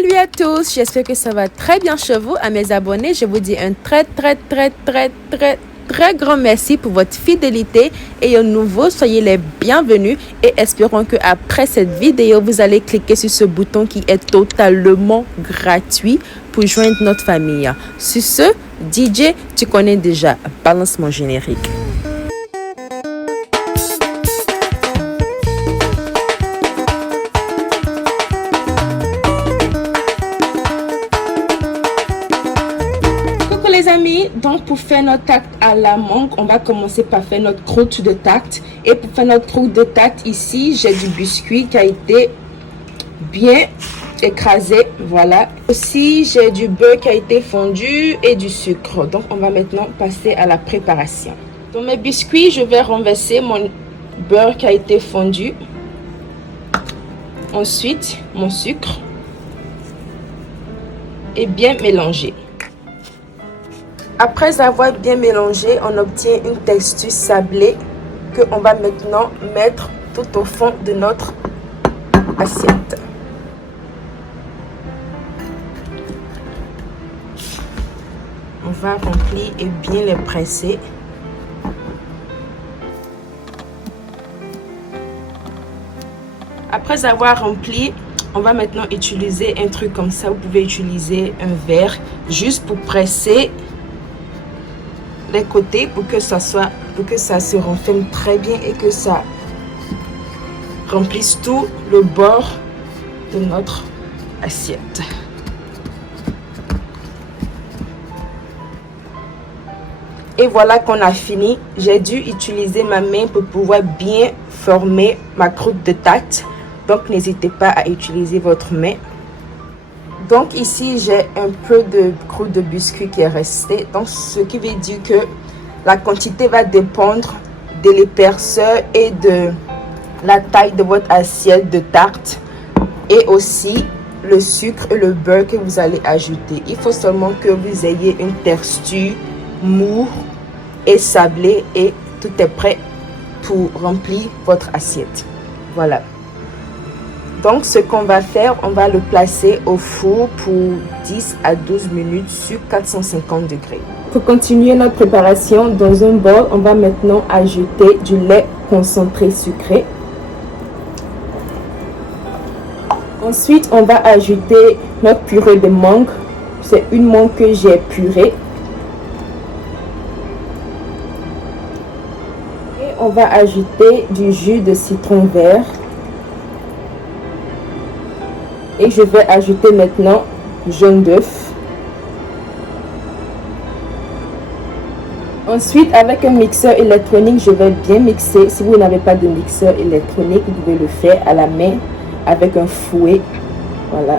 Salut à tous, j'espère que ça va très bien chez vous. À mes abonnés, je vous dis un très grand merci pour votre fidélité et aux nouveaux, soyez les bienvenus et espérons que après cette vidéo, vous allez cliquer sur ce bouton qui est totalement gratuit pour joindre notre famille. Sur ce, DJ, tu connais déjà, balance mon générique. Les amis, donc pour faire notre tarte à la mangue, on va commencer par faire notre croûte de tarte. Et pour faire notre croûte de tarte, ici, j'ai du biscuit qui a été bien écrasé, voilà. Aussi, j'ai du beurre qui a été fondu et du sucre. Donc, on va maintenant passer à la préparation. Dans mes biscuits, je vais renverser mon beurre qui a été fondu. Ensuite, mon sucre et bien mélanger. Après avoir bien mélangé, on obtient une texture sablée que on va maintenant mettre tout au fond de notre assiette. On va remplir et bien les presser. Après avoir rempli, on va maintenant utiliser un truc comme ça. Vous pouvez utiliser un verre juste pour presser les côtés pour que ça se renferme très bien et que ça remplisse tout le bord de notre assiette. Et voilà qu'on a fini. J'ai dû utiliser ma main pour pouvoir bien former ma croûte de tarte. Donc n'hésitez pas à utiliser votre main. Donc ici, j'ai un peu de croûte de biscuit qui est resté. Donc ce qui veut dire que la quantité va dépendre de l'épaisseur et de la taille de votre assiette de tarte. Et aussi le sucre et le beurre que vous allez ajouter. Il faut seulement que vous ayez une texture mou et sablée et tout est prêt pour remplir votre assiette. Voilà. Donc, ce qu'on va faire, on va le placer au four pour 10 à 12 minutes sur 450 degrés. Pour continuer notre préparation, dans un bol, on va maintenant ajouter du lait concentré sucré. Ensuite, on va ajouter notre purée de mangue. C'est une mangue que j'ai purée. Et on va ajouter du jus de citron vert. Et je vais ajouter maintenant jaune d'œuf. Ensuite, avec un mixeur électronique, je vais bien mixer. Si vous n'avez pas de mixeur électronique, vous pouvez le faire à la main avec un fouet. Voilà.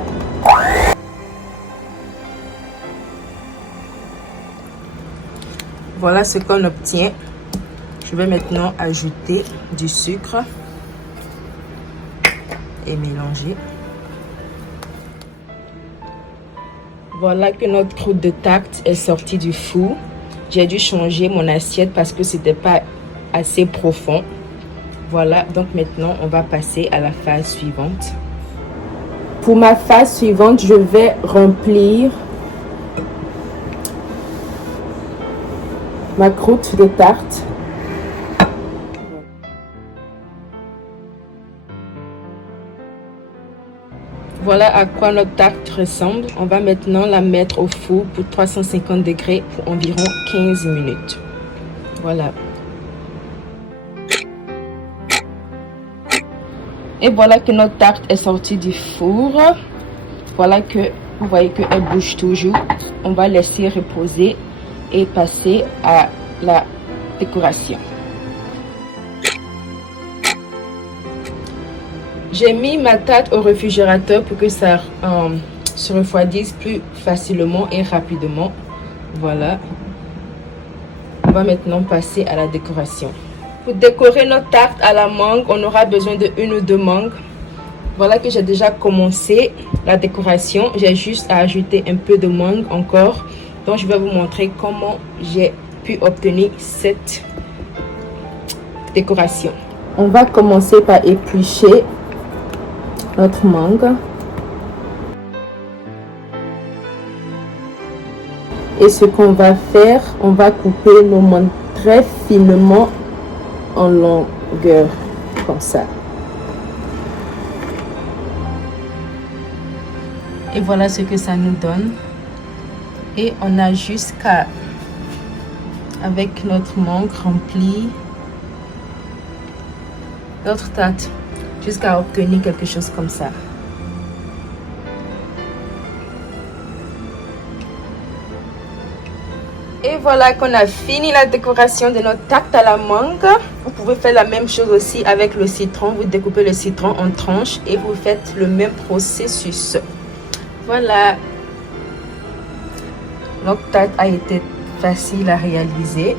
Voilà ce qu'on obtient. Je vais maintenant ajouter du sucre et mélanger. Voilà que notre croûte de tarte est sortie du four. J'ai dû changer mon assiette parce que c'était pas assez profond. Voilà, donc maintenant on va passer à la phase suivante. Pour ma phase suivante, je vais remplir ma croûte de tarte. Voilà à quoi notre tarte ressemble. On va maintenant la mettre au four pour 350 degrés pour environ 15 minutes. Voilà. Et voilà que notre tarte est sortie du four. Voilà que vous voyez qu'elle bouge toujours. On va laisser reposer et passer à la décoration. J'ai mis ma tarte au réfrigérateur pour que ça se refroidisse plus facilement et rapidement. Voilà. On va maintenant passer à la décoration. Pour décorer notre tarte à la mangue, on aura besoin de 1 ou 2 mangues. Voilà que j'ai déjà commencé la décoration. J'ai juste à ajouter un peu de mangue encore. Donc je vais vous montrer comment j'ai pu obtenir cette décoration. On va commencer par éplucher notre mangue. Et ce qu'on va faire, on va couper nos mantes très finement en longueur, comme ça. Et voilà ce que ça nous donne. Et on a jusqu'à, avec notre mangue remplie, notre tarte, jusqu'à obtenir quelque chose comme ça. Et voilà qu'on a fini la décoration de notre tarte à la mangue. Vous pouvez faire la même chose aussi avec le citron. Vous découpez le citron en tranches et vous faites le même processus. Voilà. Notre tarte a été facile à réaliser.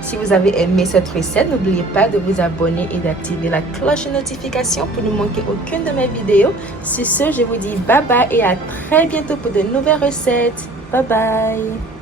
Si vous avez aimé cette recette, n'oubliez pas de vous abonner et d'activer la cloche de notification pour ne manquer aucune de mes vidéos. Sur ce, je vous dis bye bye et à très bientôt pour de nouvelles recettes. Bye bye.